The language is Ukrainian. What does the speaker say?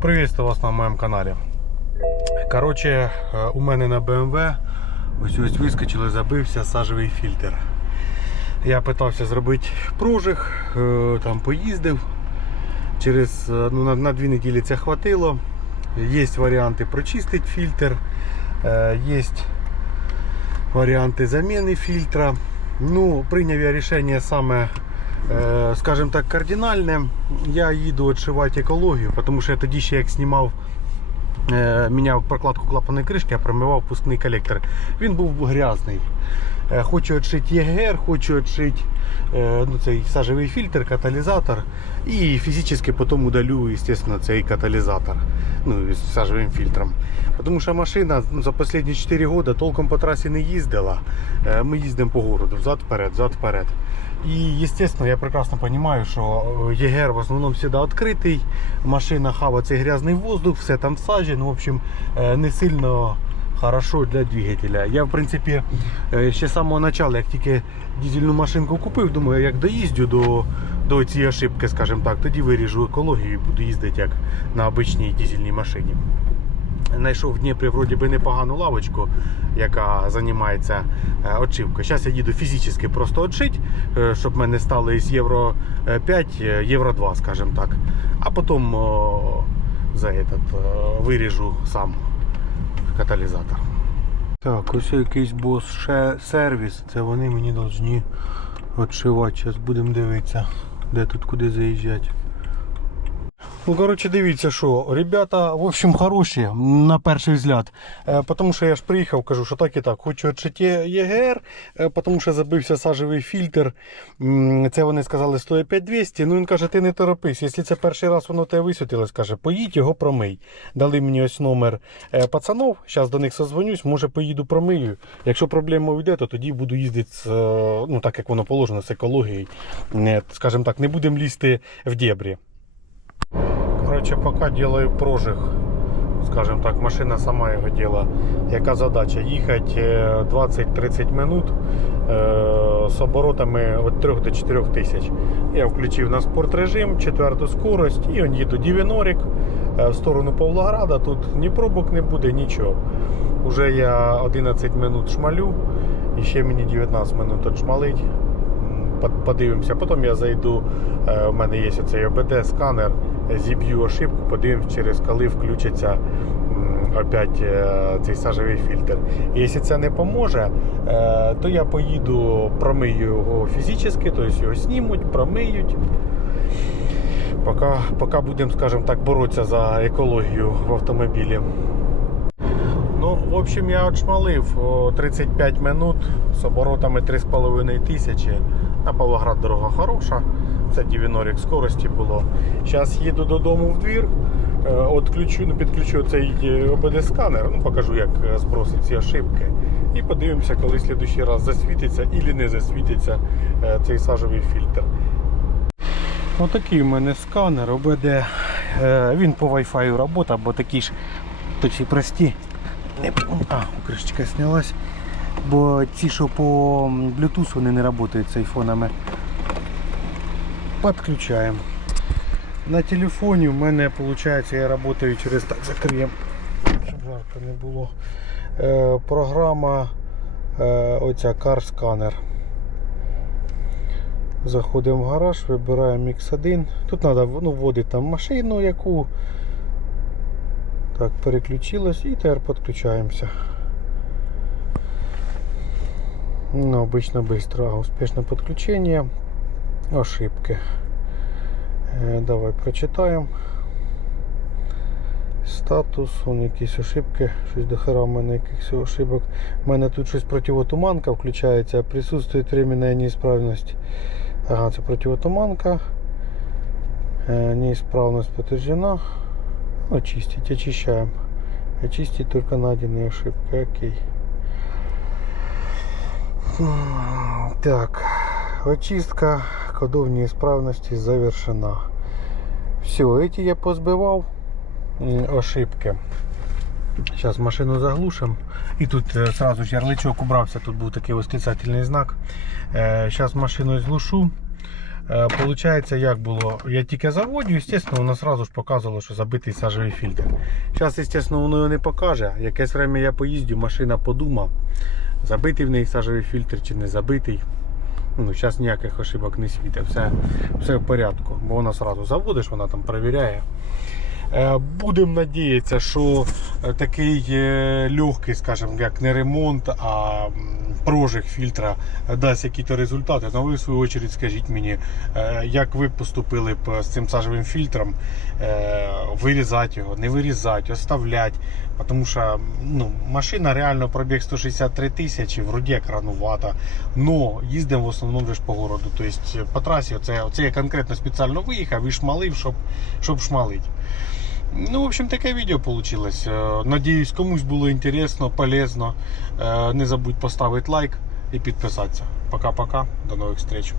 Приветствую вас на моєму каналі. Коротше, е, у мене на BMW ось ось вискочили, забився сажевий фільтр. Я питався зробити прожиг, е, там поїздив. Через е, ну, на, на дві неділі це хватило. Є варіанти прочистити фільтр, е, є варіанти заміни фільтра. Ну, прийняв я рішення саме, скажімо так, кардинальне. Я їду відшивати екологію, тому що я тоді ще як знімав, е, міняв прокладку клапаної кришки, я промивав пускний колектор. Він був грязний. Е, Хочу відшити ЄГР, хочу відшити е, ну, цей сажевий фільтр, каталізатор. І фізично потім удалю, звісно, цей каталізатор ну, з сажевим фільтром. Тому що машина ну, за останні 4 роки толком по трасі не їздила. Е, Ми їздимо по городу, взад-вперед, взад-вперед. І, звісно, я прекрасно розумію, що ЄГР в основному завжди відкритий, машина хава цей грязний воздух, все там всаджено. В общем, не сильно хорошо для двигателя. Я, в принципі, е, ще з самого початку, як тільки дизельну машинку купив, думаю, як доїздю до, до цієї ошибки, скажімо так, тоді виріжу екологію і буду їздити як на обичній дизельній машині. Знайшов в Дніпрі вроді би непогану лавочку, яка займається е, очивкою. Зараз я їду фізично просто очить, е, щоб мене стали з євро 5, е, євро 2, скажімо так. А потім за этот, е, виріжу сам каталізатор. Так, ось якийсь бос сервіс, Це вони мені повинні відшивати. Зараз будемо дивитися, де тут куди заїжджати. Ну, коротше, дивіться, що ребята, в общем, хороші на перший взгляд. Е, тому що я ж приїхав, кажу, що так і так. Хочу відшити ЄГР, е, тому що забився сажевий фільтр. Це вони сказали стоїть 5200. Ну він каже, ти не торопись. Якщо це перший раз воно тебе висвітилось, каже, поїдь його промий. Дали мені ось номер е, пацанов. Зараз до них созвонюсь, може поїду промию. Якщо проблема уйде, то тоді буду їздити з, е, ну так як воно положено, з екологією. Не, Скажімо так, не будемо лізти в дебрі. Короче, пока делаю прожиг, скажем так, машина сама його діла. Яка задача? Їхати е, 20-30 минут е, з оборотами від 3 до 4 тисяч. Я включив на спорт режим, четверту скорость і он їду Дівінорік е, в сторону Павлограда. Тут ні пробок не буде, нічого. Уже я 11 минут шмалю, і ще мені 19 минут отшмалить. Подивимося. Потім я зайду. е, У мене є оцей ОБД сканер, зіб'ю ошибку, подивимось через коли включиться опять е, цей сажевий фільтр. Якщо це не поможе, е, то я поїду, промию його фізично, тобто його знімуть, промиють. Поки, поки будемо, скажімо так, боротися за екологію в автомобілі. В общем, я отшмалив 35 минут з оборотами 3,5 тисячі. На Павлоград дорога хороша. Це Дівінорік скорості було. Зараз їду додому в двір, е, отключу, ну, підключу цей ОБД-сканер, ну, покажу, як е, збросить ці ошибки. І подивимося, коли в следующий раз засвітиться і не засвітиться е, цей сажовий фільтр. Отакий у мене сканер ОБД. Е, Він по Wi-Fi працює, бо такі ж точі прості. Не... А, кришечка снялась. Бо ці, що по Bluetooth, вони не працюють з айфонами. Підключаємо. На телефоні в мене виходить, я працюю через так закриємо, щоб жарко не було. Е, програма е, оця Car Scanner. Заходимо в гараж, вибираємо X1. Тут треба ну, вводити там машину яку. Так, переключилось і тепер підключаємося. Ну, обычно быстро, а успешное подключение. Ошибки. Е, давай прочитаємо. Статус, он якісь ошибки, щось до хера в мене якихось ошибок. У мене тут щось противотуманка включається, присутствує временная неисправність. Ага, це противотуманка. Е, неисправность подтверждена. Очистить, очищаем. Очистить только найденные ошибки. Окей. Так, очистка кодов неисправности завершена. Все, эти я позбивав ошибки. Зараз машину заглушимо. І тут е, сразу ж ярличок убрався, тут був такий восклицательний знак. Зараз машину зглушу. Е, Получається, як було? Я тільки заводю, звісно, воно одразу ж показувало, що забитий сажевий фільтр. Зараз, звісно, воно його не покаже. Якесь время я поїздю, машина подума, забитий в неї сажевий фільтр чи не забитий. Ну, зараз ніяких ошибок не світить, все, все в порядку. Бо вона одразу заводиш, вона там перевіряє. Е, Будемо надіятися, що е, такий легкий, скажімо, як не ремонт, а прожиг фільтра е, дасть якісь результати. Ну ви в свою очередь скажіть мені, е, як ви поступили б з цим сажевим фільтром, Е, вирізати його, не вирізати, оставляти. Тому що ну, машина реально пробіг 163 тисячі, вроді як ранувата. Їздимо в основному ж по городу. Тобто по трасі оце, оце я конкретно спеціально виїхав і шмалив, щоб, щоб шмалити. Ну, в общем, таке відео получилось. Надіюсь, комусь було інтересно, полезно. Е, Не забудь поставити лайк і підписатися. Пока-пока. До нових встреч.